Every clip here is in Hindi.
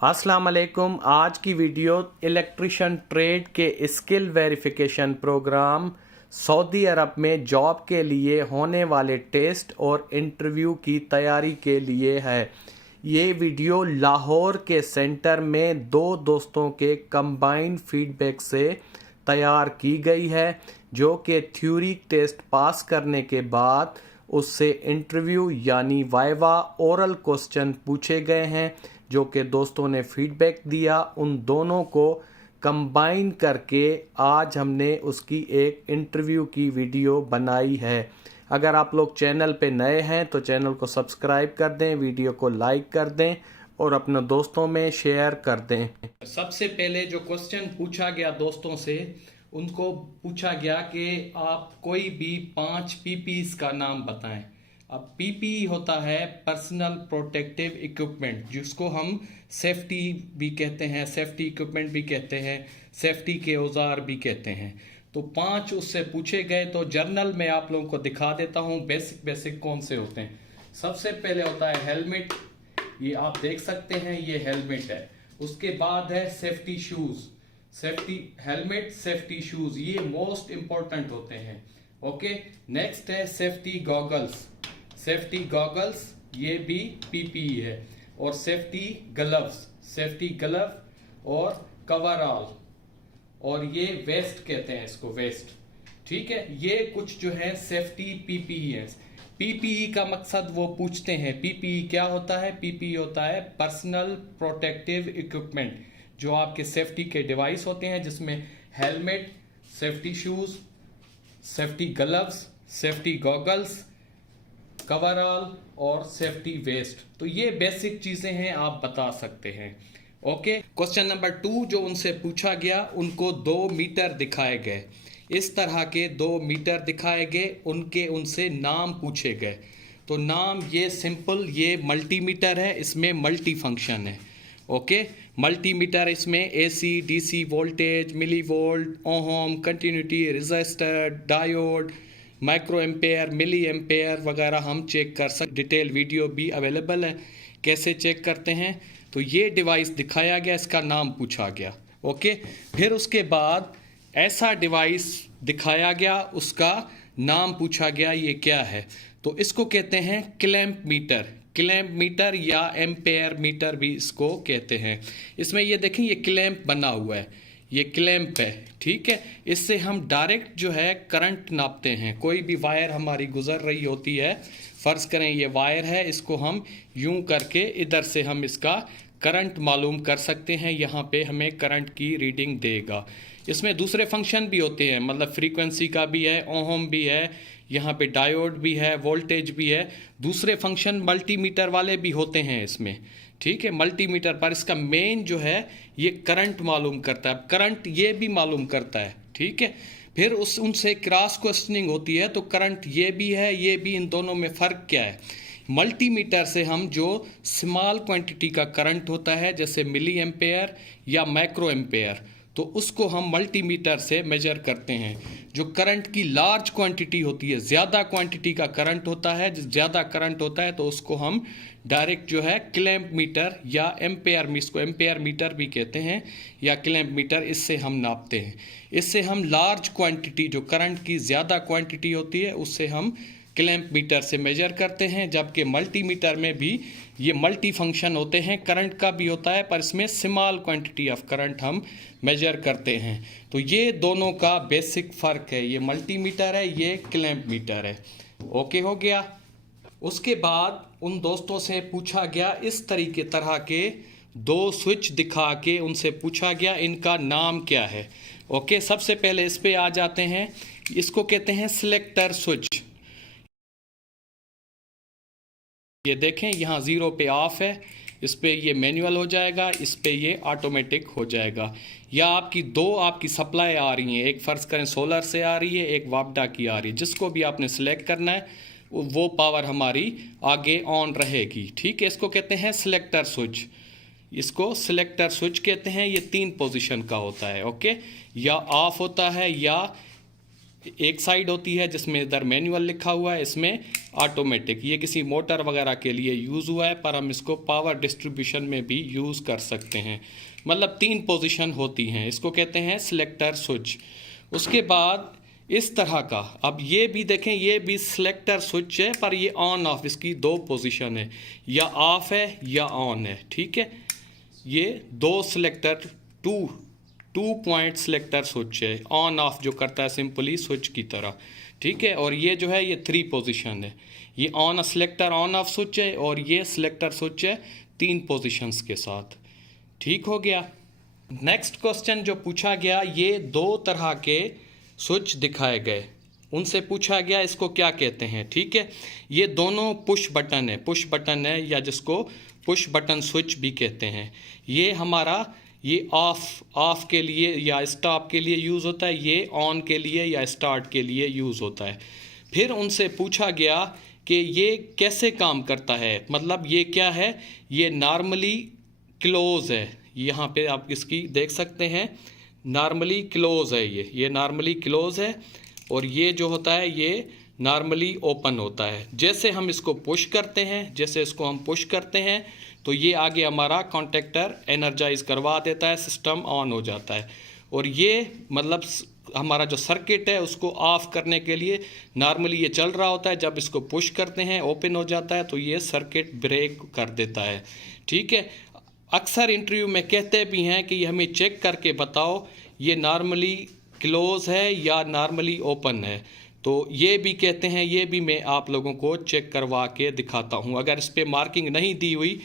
अस्सलाम वालेकुम। आज की वीडियो इलेक्ट्रिशियन ट्रेड के स्किल वेरिफिकेशन प्रोग्राम सऊदी अरब में जॉब के लिए होने वाले टेस्ट और इंटरव्यू की तैयारी के लिए है। ये वीडियो लाहौर के सेंटर में दो दोस्तों के कंबाइंड फीडबैक से तैयार की गई है, जो कि थ्योरी टेस्ट पास करने के बाद उससे इंटरव्यू यानी वाइवा ओरल क्वेश्चन पूछे गए हैं, जो कि दोस्तों ने फीडबैक दिया। उन दोनों को कंबाइन करके आज हमने उसकी एक इंटरव्यू की वीडियो बनाई है। अगर आप लोग चैनल पे नए हैं तो चैनल को सब्सक्राइब कर दें, वीडियो को लाइक कर दें और अपने दोस्तों में शेयर कर दें। सबसे पहले जो क्वेश्चन पूछा गया दोस्तों से, उनको पूछा गया कि आप कोई भी 5 पीपीज का नाम बताएं। अब पीपीई होता है पर्सनल प्रोटेक्टिव इक्विपमेंट, जिसको हम सेफ्टी भी कहते हैं, सेफ्टी इक्विपमेंट भी कहते हैं, सेफ्टी के औजार भी कहते हैं। तो 5 उससे पूछे गए। तो जर्नल में आप लोगों को दिखा देता हूँ बेसिक कौन से होते हैं। सबसे पहले होता है हेलमेट, ये आप देख सकते हैं, ये हेलमेट है। उसके बाद है safety shoes, safety helmet, safety shoes, ये मोस्ट इंपॉर्टेंट होते हैं। ओके, नेक्स्ट है सेफ्टी गॉगल्स, सेफ्टी गॉगल्स ये भी पीपीई है। और सेफ्टी ग्लव्स, सेफ्टी ग्लव और कवरऑल, और ये वेस्ट कहते हैं इसको, वेस्ट। ठीक है, ये कुछ जो है सेफ्टी पीपीई है। पीपीई का मकसद वो पूछते हैं, पीपीई क्या होता है? पीपीई होता है पर्सनल प्रोटेक्टिव इक्विपमेंट, जो आपके सेफ्टी के डिवाइस होते हैं, जिसमें helmet, safety shoes, safety gloves, safety goggles, coverall और सेफ्टी वेस्ट। तो ये बेसिक चीजें हैं, आप बता सकते हैं। ओके, क्वेश्चन नंबर 2 जो उनसे पूछा गया, उनको 2 मीटर दिखाए गए। इस तरह के 2 मीटर दिखाए गए, उनसे नाम पूछे गए। तो नाम ये सिंपल, ये मल्टीमीटर है, इसमें मल्टी फंक्शन है। ओके, मल्टीमीटर इसमें AC, DC voltage, milli volt, ohm, continuity, resistor, diode, micro ampere, milli ampere वगैरह हम चेक कर सकते। डिटेल वीडियो भी अवेलेबल है कैसे चेक करते हैं। तो ये डिवाइस दिखाया गया, इसका नाम पूछा गया। ओके, फिर उसके बाद ऐसा डिवाइस दिखाया गया, उसका नाम पूछा गया, ये क्या है? तो इसको कहते हैं क्लैंप मीटर, क्लैंप मीटर या एम्पेयर मीटर भी इसको कहते हैं। इसमें ये देखें, ये क्लैंप बना हुआ है, ये क्लैंप है। ठीक है, इससे हम डायरेक्ट जो है करंट नापते हैं। कोई भी वायर हमारी गुजर रही होती है, फर्ज करें ये वायर है, इसको हम यूं करके इधर से हम इसका करंट मालूम कर सकते हैं। यहाँ पे हमें करंट की रीडिंग देगा। इसमें दूसरे फंक्शन भी होते हैं, मतलब फ्रीक्वेंसी का भी है, ओहम भी है, यहाँ पे डायोड भी है, वोल्टेज भी है। दूसरे फंक्शन मल्टीमीटर वाले भी होते हैं इसमें। ठीक है, मल्टीमीटर पर इसका मेन जो है ये करंट मालूम करता है, करंट ये भी मालूम करता है। ठीक है, फिर उनसे क्रॉस क्वेश्चनिंग होती है, तो करंट ये भी है, ये भी, इन दोनों में फ़र्क क्या है? मल्टीमीटर से हम जो स्मॉल क्वांटिटी का करंट होता है, जैसे मिली एम्पेयर या माइक्रो एम्पेयर, तो उसको हम मल्टीमीटर से मेजर करते हैं। जो करंट की लार्ज क्वांटिटी होती है, ज़्यादा क्वांटिटी का करंट होता है, ज़्यादा करंट होता है, तो उसको हम डायरेक्ट जो है क्लैंप मीटर या एम्पेयर, इसको एम्पेयर मीटर भी कहते हैं या क्लैंप मीटर, इससे हम नापते हैं। इससे हम लार्ज क्वांटिटी, जो करंट की ज़्यादा क्वांटिटी होती है, उससे हम क्लैंप मीटर से मेजर करते हैं। जबकि मल्टीमीटर में भी ये मल्टी फंक्शन होते हैं, करंट का भी होता है, पर इसमें स्मॉल क्वांटिटी ऑफ करंट हम मेजर करते हैं। तो ये दोनों का बेसिक फ़र्क है, ये मल्टीमीटर है, ये क्लैंप मीटर है। ओके हो गया। उसके बाद उन दोस्तों से पूछा गया, इस तरह के 2 स्विच दिखा के उनसे पूछा गया, इनका नाम क्या है? ओके, सबसे पहले इस पे आ जाते हैं। इसको कहते हैं सिलेक्टर स्विच। ये देखें, यहाँ 0 पे ऑफ है, इस पे ये मैनुअल हो जाएगा, इस पे ये ऑटोमेटिक हो जाएगा। या आपकी सप्लाई आ रही हैं, एक फ़र्ज़ करें सोलर से आ रही है, एक वापडा की आ रही है, जिसको भी आपने सिलेक्ट करना है वो पावर हमारी आगे ऑन रहेगी। ठीक है, इसको कहते हैं सिलेक्टर स्विच, इसको सिलेक्टर स्विच कहते हैं। ये 3 पोजीशन का होता है। ओके, या ऑफ होता है, या एक साइड होती है जिसमें इधर मैनुअल लिखा हुआ है, इसमें ऑटोमेटिक। ये किसी मोटर वगैरह के लिए यूज़ हुआ है, पर हम इसको पावर डिस्ट्रीब्यूशन में भी यूज़ कर सकते हैं। मतलब 3 पोजीशन होती हैं, इसको कहते हैं सिलेक्टर स्विच। उसके बाद इस तरह का, अब ये भी देखें, ये भी सिलेक्टर स्विच है, पर ये ऑन ऑफ, इसकी 2 पोजीशन है, या ऑफ है या ऑन है। ठीक है, ये 2 सिलेक्टर, 2 पॉइंट सिलेक्टर स्विच है, ऑन ऑफ जो करता है सिंपली स्विच की तरह। ठीक है, और ये जो है ये 3 पोजीशन है, ये on selector on off switch है, और ये सिलेक्टर स्विच है 3 पोजीशंस के साथ। ठीक हो गया। नेक्स्ट क्वेश्चन जो पूछा गया, ये 2 तरह के स्विच दिखाए गए, उनसे पूछा गया इसको क्या कहते हैं। ठीक है, ये दोनों पुश बटन है, पुश बटन है, या जिसको पुश बटन स्विच भी कहते हैं। ये हमारा ये ऑफ के लिए या स्टॉप के लिए यूज़ होता है, ये ऑन के लिए या स्टार्ट के लिए यूज़ होता है। फिर उनसे पूछा गया कि ये कैसे काम करता है, मतलब ये क्या है, ये नॉर्मली क्लोज है। यहाँ पे आप इसकी देख सकते हैं, नॉर्मली क्लोज है, ये नॉर्मली क्लोज है, और ये जो होता है ये नॉर्मली ओपन होता है। जैसे हम इसको पुश करते हैं, जैसे इसको हम पुश करते हैं तो ये आगे हमारा कॉन्टेक्टर एनर्जाइज करवा देता है, सिस्टम ऑन हो जाता है। और ये मतलब हमारा जो सर्किट है उसको ऑफ करने के लिए नॉर्मली ये चल रहा होता है, जब इसको पुश करते हैं ओपन हो जाता है, तो ये सर्किट ब्रेक कर देता है। ठीक है, अक्सर इंटरव्यू में कहते भी हैं कि हमें चेक करके बताओ ये नॉर्मली क्लोज है या नॉर्मली ओपन है, तो ये भी कहते हैं, ये भी मैं आप लोगों को चेक करवा के दिखाता हूँ। अगर इस पर मार्किंग नहीं दी हुई,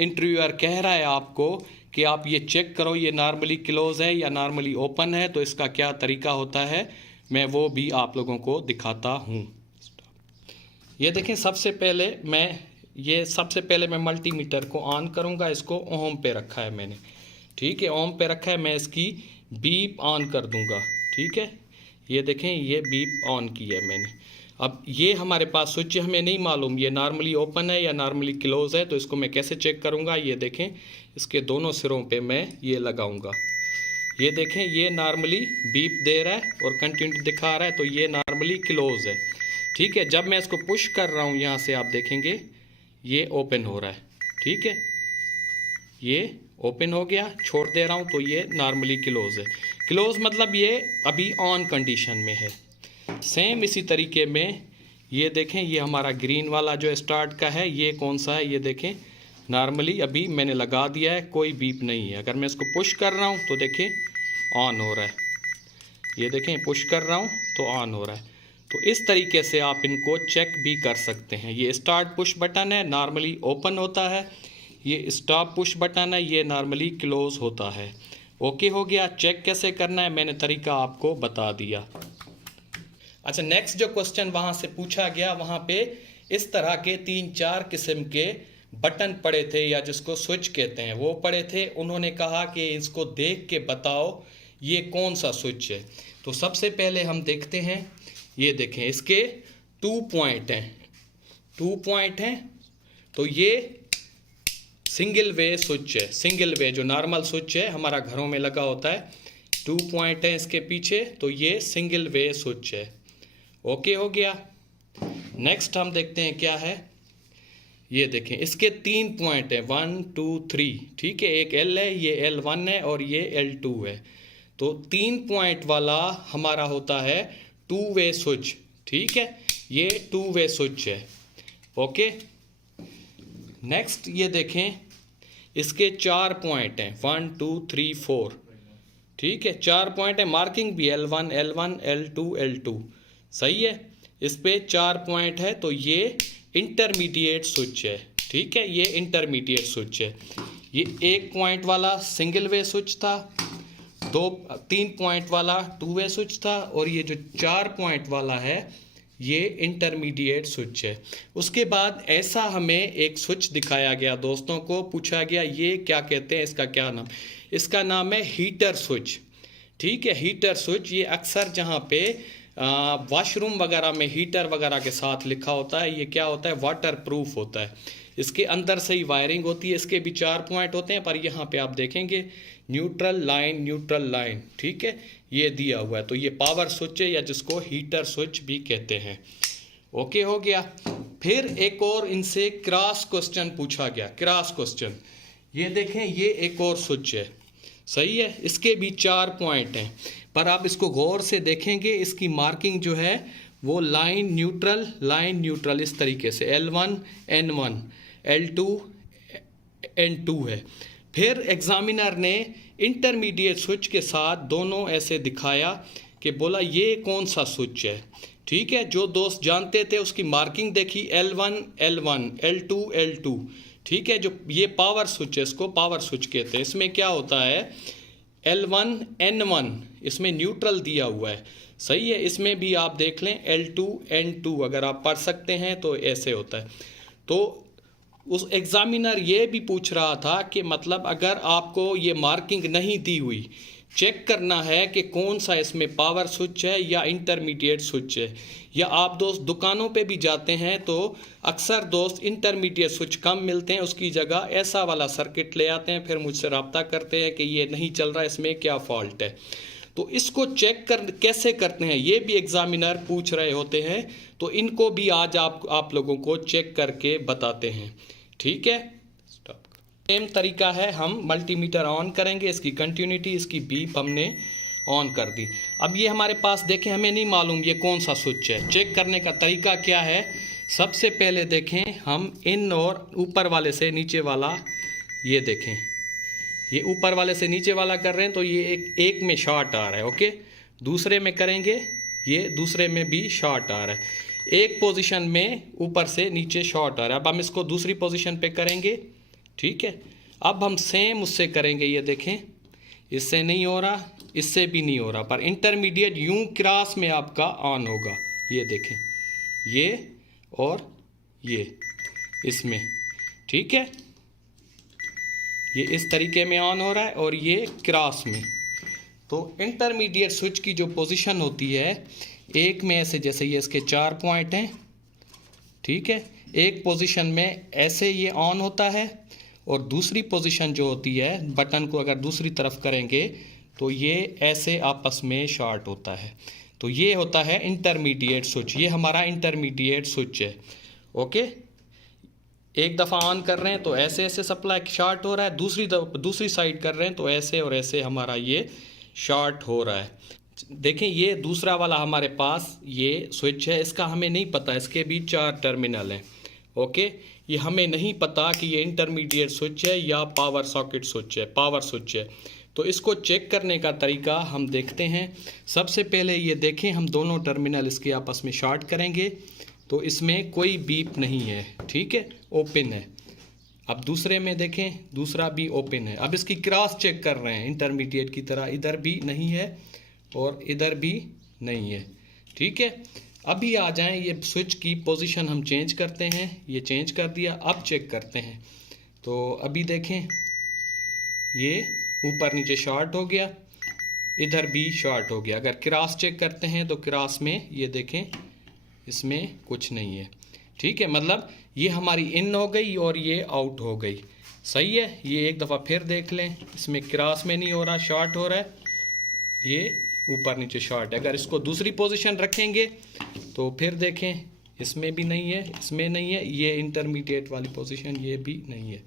इंटरव्यूअर कह रहा है आपको कि आप ये चेक करो ये नॉर्मली क्लोज है या नॉर्मली ओपन है, तो इसका क्या तरीका होता है, मैं वो भी आप लोगों को दिखाता हूँ। ये देखें, सबसे पहले मैं मल्टीमीटर को ऑन करूँगा, इसको ओम पे रखा है मैंने। ठीक है, ओम पे रखा है, मैं इसकी बीप ऑन कर दूँगा। ठीक है, ये देखें, ये बीप ऑन की है मैंने। अब ये हमारे पास स्विच हमें नहीं मालूम ये नॉर्मली ओपन है या नॉर्मली क्लोज है, तो इसको मैं कैसे चेक करूँगा, ये देखें, इसके दोनों सिरों पे मैं ये लगाऊंगा। ये देखें, ये नॉर्मली बीप दे रहा है और कंटिन्यू दिखा रहा है, तो ये नॉर्मली क्लोज है। ठीक है, जब मैं इसको पुश कर रहा हूँ यहाँ से आप देखेंगे ये ओपन हो रहा है। ठीक है, ये ओपन हो गया, छोड़ दे रहा हूँ तो ये नॉर्मली क्लोज है। क्लोज मतलब ये अभी ऑन कंडीशन में है। सेम इसी तरीके में ये देखें, ये हमारा ग्रीन वाला जो स्टार्ट का है, ये कौन सा है, ये देखें, नॉर्मली अभी मैंने लगा दिया है, कोई बीप नहीं है। अगर मैं इसको पुश कर रहा हूँ तो देखें ऑन हो रहा है, ये देखें पुश कर रहा हूँ तो ऑन हो रहा है। तो इस तरीके से आप इनको चेक भी कर सकते हैं। ये स्टार्ट पुश बटन है, नॉर्मली ओपन होता है। ये स्टॉप पुश बटन है, ये नॉर्मली क्लोज होता है। ओके हो गया। चेक कैसे करना है मैंने तरीका आपको बता दिया। अच्छा, नेक्स्ट जो क्वेश्चन वहाँ से पूछा गया, वहाँ पे इस तरह के 3-4 किस्म के बटन पड़े थे, या जिसको स्विच कहते हैं, वो पड़े थे। उन्होंने कहा कि इसको देख के बताओ ये कौन सा स्विच है। तो सबसे पहले हम देखते हैं, ये देखें, इसके 2 पॉइंट हैं, 2 पॉइंट हैं। तो ये सिंगल वे स्विच है, सिंगल वे जो नॉर्मल स्विच है हमारा घरों में लगा होता है, 2 पॉइंट है इसके पीछे, तो ये सिंगल वे स्विच है। ओके हो गया। नेक्स्ट हम देखते हैं क्या है। ये देखें, इसके 3 पॉइंट है, 1 2 3। ठीक है, एक L है, ये L1 है और ये L2 है। तो 3 पॉइंट वाला हमारा होता है 2 वे स्विच। ठीक है, ये 2 वे स्विच है। ओके, नेक्स्ट ये देखें, इसके 4 पॉइंट हैं, 1 2 3 4। ठीक है, 4 पॉइंट है, मार्किंग भी L1 L1 L2 L2 सही है। इस पे 4 पॉइंट है, तो ये इंटरमीडिएट स्विच है। ठीक है, ये इंटरमीडिएट स्विच है। ये 1 पॉइंट वाला सिंगल वे स्विच था, 3 पॉइंट वाला 2 वे स्विच था, और ये जो 4 पॉइंट वाला है ये इंटरमीडिएट स्विच है। उसके बाद ऐसा हमें एक स्विच दिखाया गया, दोस्तों को पूछा गया ये क्या कहते हैं, इसका क्या नाम। इसका नाम है हीटर स्विच। ठीक है, हीटर स्विच। ये अक्सर जहाँ पे वॉशरूम वगैरह में हीटर वगैरह के साथ लिखा होता है, ये क्या होता है, वाटर प्रूफ होता है। इसके अंदर से ही वायरिंग होती है। इसके भी 4 पॉइंट होते हैं, पर यहाँ पे आप देखेंगे न्यूट्रल लाइन, ठीक है, ये दिया हुआ है। तो ये पावर स्विच है या जिसको हीटर स्विच भी कहते हैं। ओके हो गया। फिर एक और इनसे क्रॉस क्वेश्चन पूछा गया, क्रॉस क्वेश्चन। ये देखें, ये एक और स्विच है, सही है, इसके भी 4 पॉइंट हैं, पर आप इसको गौर से देखेंगे, इसकी मार्किंग जो है वो लाइन न्यूट्रल इस तरीके से L1 N1 L2 N2 है। फिर एग्जामिनर ने इंटरमीडिएट स्विच के साथ दोनों ऐसे दिखाया कि बोला ये कौन सा स्विच है, ठीक है। जो दोस्त जानते थे उसकी मार्किंग देखी, L1 L1 L2 L2, ठीक है। जो ये पावर स्विच है, इसको पावर स्विच कहते हैं। इसमें क्या होता है, L1 N1 इसमें न्यूट्रल दिया हुआ है, सही है। इसमें भी आप देख लें L2 N2, अगर आप पढ़ सकते हैं तो ऐसे होता है। तो उस एग्जामिनर ये भी पूछ रहा था कि मतलब अगर आपको ये मार्किंग नहीं दी हुई, चेक करना है कि कौन सा इसमें पावर स्विच है या इंटरमीडिएट स्विच है। या आप दोस्त दुकानों पे भी जाते हैं तो अक्सर दोस्त इंटरमीडिएट स्विच कम मिलते हैं, उसकी जगह ऐसा वाला सर्किट ले आते हैं, फिर मुझसे रब्ता करते हैं कि ये नहीं चल रहा, इसमें क्या फॉल्ट है। तो इसको चेक कैसे करते हैं, ये भी एग्जामिनर पूछ रहे होते हैं। तो इनको भी आज आप लोगों को चेक करके बताते हैं, ठीक है। सेम तरीका है, हम मल्टीमीटर ऑन करेंगे, इसकी कंटिन्यूटी, इसकी बीप हमने ऑन कर दी। अब ये हमारे पास देखें, हमें नहीं मालूम ये कौन सा स्विच है। चेक करने का तरीका क्या है, सबसे पहले देखें हम इन और ऊपर वाले से नीचे वाला, ये देखें, ये ऊपर वाले से नीचे वाला कर रहे हैं तो ये एक में शॉर्ट आ रहा है, ओके। दूसरे में करेंगे, ये दूसरे में भी शॉर्ट आ रहा है। एक पोजीशन में ऊपर से नीचे शॉर्ट आ रहा है। अब हम इसको दूसरी पोजीशन पे करेंगे, ठीक है। अब हम सेम उससे करेंगे, ये देखें, इससे नहीं हो रहा, इससे भी नहीं हो रहा, पर इंटरमीडिएट यूं क्रॉस में आपका ऑन होगा, ये देखें, ये और ये इसमें, ठीक है। ये इस तरीके में ऑन हो रहा है और ये क्रॉस में। तो इंटरमीडिएट स्विच की जो पोजीशन होती है, एक में ऐसे, जैसे ये इसके 4 पॉइंट हैं, ठीक है, एक पोजीशन में ऐसे ये ऑन होता है और दूसरी पोजीशन जो होती है, बटन को अगर दूसरी तरफ करेंगे तो ये ऐसे आपस में शॉर्ट होता है। तो ये होता है इंटरमीडिएट स्विच, ये हमारा इंटरमीडिएट स्विच है, ओके। एक दफ़ा ऑन कर रहे हैं तो ऐसे ऐसे सप्लाई शॉर्ट हो रहा है, दूसरी साइड कर रहे हैं तो ऐसे और ऐसे हमारा ये शॉर्ट हो रहा है। देखें, ये दूसरा वाला हमारे पास ये स्विच है, इसका हमें नहीं पता, इसके भी 4 टर्मिनल हैं, ओके। ये हमें नहीं पता कि ये इंटरमीडिएट स्विच है या पावर सॉकेट स्विच है, पावर स्विच है। तो इसको चेक करने का तरीका हम देखते हैं। सबसे पहले ये देखें, हम दोनों टर्मिनल इसके आपस में शॉर्ट करेंगे तो इसमें कोई बीप नहीं है, ठीक है, ओपन है। अब दूसरे में देखें, दूसरा भी ओपन है। अब इसकी क्रॉस चेक कर रहे हैं इंटरमीडिएट की तरह, इधर भी नहीं है और इधर भी नहीं है, ठीक है। अभी आ जाएं, ये स्विच की पोजीशन हम चेंज करते हैं, ये चेंज कर दिया। अब चेक करते हैं तो अभी देखें, ये ऊपर नीचे शॉर्ट हो गया, इधर भी शॉर्ट हो गया। अगर क्रॉस चेक करते हैं तो क्रॉस में ये देखें, इसमें कुछ नहीं है, ठीक है। मतलब ये हमारी इन हो गई और ये आउट हो गई, सही है। ये एक दफ़ा फिर देख लें, इसमें क्रॉस में नहीं हो रहा, शॉर्ट हो रहा है, ये ऊपर नीचे शॉर्ट है। अगर इसको दूसरी पोजीशन रखेंगे तो फिर देखें, इसमें भी नहीं है, इसमें नहीं है, ये इंटरमीडिएट वाली पोजीशन ये भी नहीं है।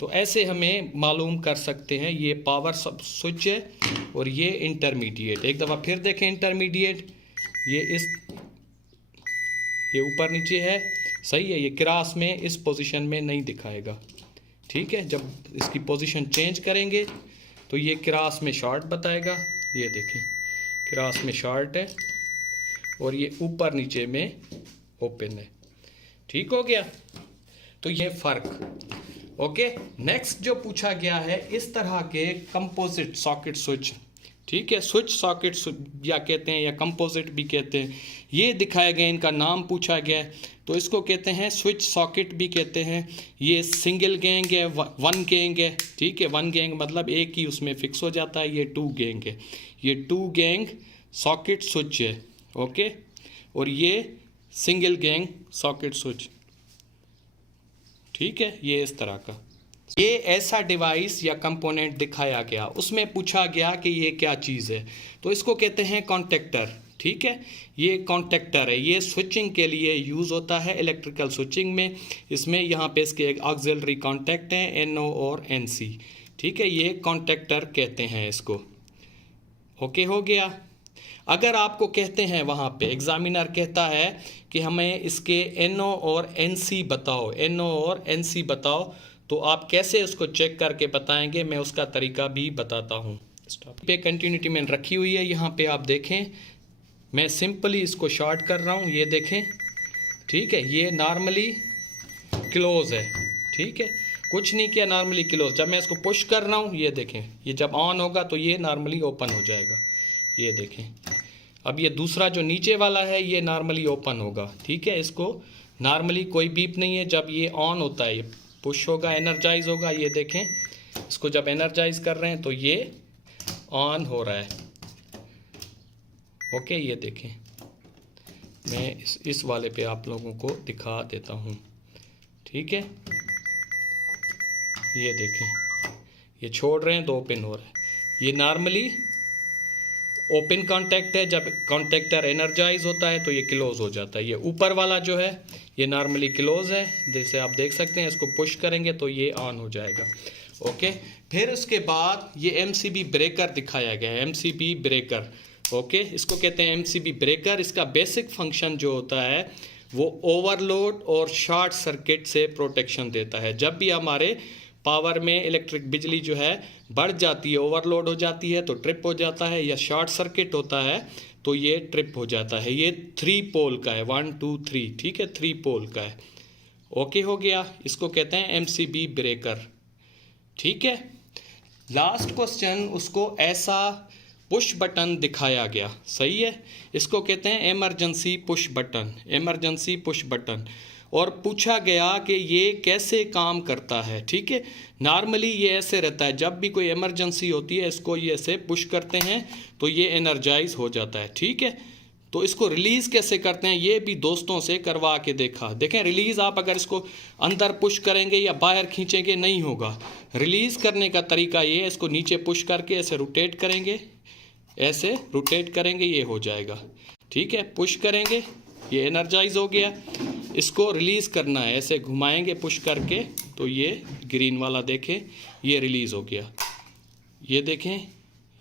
तो ऐसे हमें मालूम कर सकते हैं ये पावर स्विच है और ये इंटरमीडिएट। एक दफ़ा फिर देखें, इंटरमीडिएट ये ऊपर नीचे है, सही है। ये क्रॉस में इस पोजीशन में नहीं दिखाएगा, ठीक है। जब इसकी पोजीशन चेंज करेंगे तो ये क्रॉस में शॉर्ट बताएगा, ये देखें, क्रॉस में शॉर्ट है और ये ऊपर नीचे में ओपन है, ठीक हो गया। तो ये फ़र्क, ओके। नेक्स्ट जो पूछा गया है, इस तरह के कंपोजिट सॉकेट स्विच, ठीक है, स्विच सॉकेट या कहते हैं या कंपोजिट भी कहते हैं, ये दिखाए गए, इनका नाम पूछा गया है तो इसको कहते हैं स्विच सॉकेट भी कहते हैं। ये सिंगल गैंग है, 1 गैंग है, ठीक है। 1 गैंग मतलब एक ही उसमें फिक्स हो जाता है। ये 2 गैंग है, ये 2 गैंग सॉकेट स्विच है, ओके। और ये सिंगल गैंग सॉकेट स्विच, ठीक है, ये इस तरह का ये ऐसा डिवाइस या कंपोनेंट दिखाया गया, उसमें पूछा गया कि ये क्या चीज़ है, तो इसको कहते हैं कॉन्टेक्टर। ठीक है, ये कॉन्टेक्टर है, ये स्विचिंग के लिए यूज़ होता है, इलेक्ट्रिकल स्विचिंग में। इसमें यहाँ पे इसके एक ऑक्सिलरी कॉन्टैक्ट हैं NO और NC। ठीक है, ये कॉन्टेक्टर कहते हैं इसको। ओके हो गया। अगर आपको कहते हैं वहाँ पे एग्जामिनर कहता है कि हमें इसके NO और NC बताओ, NO और NC बताओ, तो आप कैसे उसको चेक करके बताएंगे, मैं उसका तरीका भी बताता हूँ। पे कंटिन्यूटी मैंने रखी हुई है, यहाँ पे आप देखें, मैं सिंपली इसको शॉर्ट कर रहा हूँ, ये देखें। ठीक है, ये नॉर्मली क्लोज है। ठीक है, कुछ नहीं किया, नॉर्मली क्लोज। जब मैं इसको पुश कर रहा हूँ, ये देखें, ये जब ऑन होगा तो ये नॉर्मली ओपन हो जाएगा, ये देखें। अब ये दूसरा जो नीचे वाला है ये नॉर्मली ओपन होगा। ठीक है, इसको नॉर्मली कोई बीप नहीं है, जब ये ऑन होता है, ये पुश होगा, एनर्जाइज होगा, ये देखें। इसको जब एनर्जाइज कर रहे हैं तो ये ऑन हो रहा है। ओके, ये देखें, मैं इस वाले पे आप लोगों को दिखा देता हूँ। ठीक है, ये देखें, ये छोड़ रहे हैं तो ओपन हो रहा है। ये नॉर्मली ओपन कॉन्टैक्ट है, जब कॉन्टैक्टर एनर्जाइज होता है तो ये क्लोज हो जाता है। ये ऊपर वाला जो है ये नॉर्मली क्लोज है, जैसे आप देख सकते हैं। इसको पुश करेंगे तो ये ऑन हो जाएगा। ओके, फिर उसके बाद ये MCB ब्रेकर दिखाया गया है, MCB ब्रेकर। ओके, इसको कहते हैं MCB ब्रेकर। इसका बेसिक फंक्शन जो होता है वो ओवरलोड और शॉर्ट सर्किट से प्रोटेक्शन देता है। जब भी हमारे पावर में इलेक्ट्रिक बिजली जो है बढ़ जाती है, ओवरलोड हो जाती है तो ट्रिप हो जाता है, या शॉर्ट सर्किट होता है तो ये ट्रिप हो जाता है। ये 3 पोल का है, 1 2 3। ठीक है, 3 पोल का है। ओके हो गया, इसको कहते हैं MCB ब्रेकर। ठीक है, लास्ट क्वेश्चन, उसको ऐसा पुश बटन दिखाया गया, सही है। इसको कहते हैं emergency push button, emergency push button. और पूछा गया कि ये कैसे काम करता है। ठीक है, नॉर्मली ये ऐसे रहता है, जब भी कोई इमरजेंसी होती है इसको ये ऐसे पुश करते हैं तो ये एनर्जाइज हो जाता है। ठीक है, तो इसको रिलीज़ कैसे करते हैं ये भी दोस्तों से करवा के देखा। देखें, रिलीज़ आप अगर इसको अंदर पुश करेंगे या बाहर खींचेंगे नहीं होगा। रिलीज़ करने का तरीका ये है, इसको नीचे पुश करके ऐसे रोटेट करेंगे, ऐसे रोटेट करेंगे, ये हो जाएगा। ठीक है, पुश करेंगे, ये एनर्जाइज हो गया। इसको रिलीज़ करना है, ऐसे घुमाएंगे पुश करके तो ये ग्रीन वाला देखें, ये रिलीज़ हो गया। ये देखें,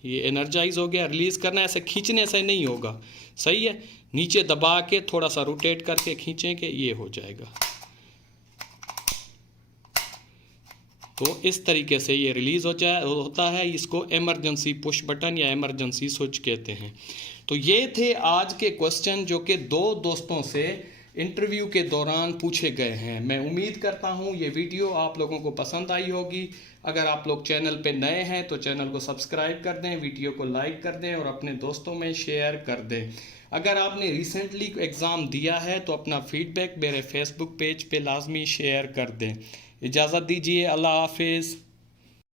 ये एनर्जाइज हो गया। रिलीज़ करना है, ऐसे खींचने से नहीं होगा, सही है। नीचे दबा के थोड़ा सा रोटेट करके खींचेंगे, ये हो जाएगा। तो इस तरीके से ये रिलीज़ होता है। इसको इमरजेंसी पुश बटन या इमरजेंसी स्विच कहते हैं। तो ये थे आज के क्वेश्चन जो कि 2 दोस्तों से इंटरव्यू के दौरान पूछे गए हैं। मैं उम्मीद करता हूँ ये वीडियो आप लोगों को पसंद आई होगी। अगर आप लोग चैनल पे नए हैं तो चैनल को सब्सक्राइब कर दें, वीडियो को लाइक कर दें और अपने दोस्तों में शेयर कर दें। अगर आपने रिसेंटली एग्ज़ाम दिया है तो अपना फीडबैक मेरे फेसबुक पेज पे लाजमी शेयर कर दें। इजाज़त दीजिए, अल्लाह हाफिज़।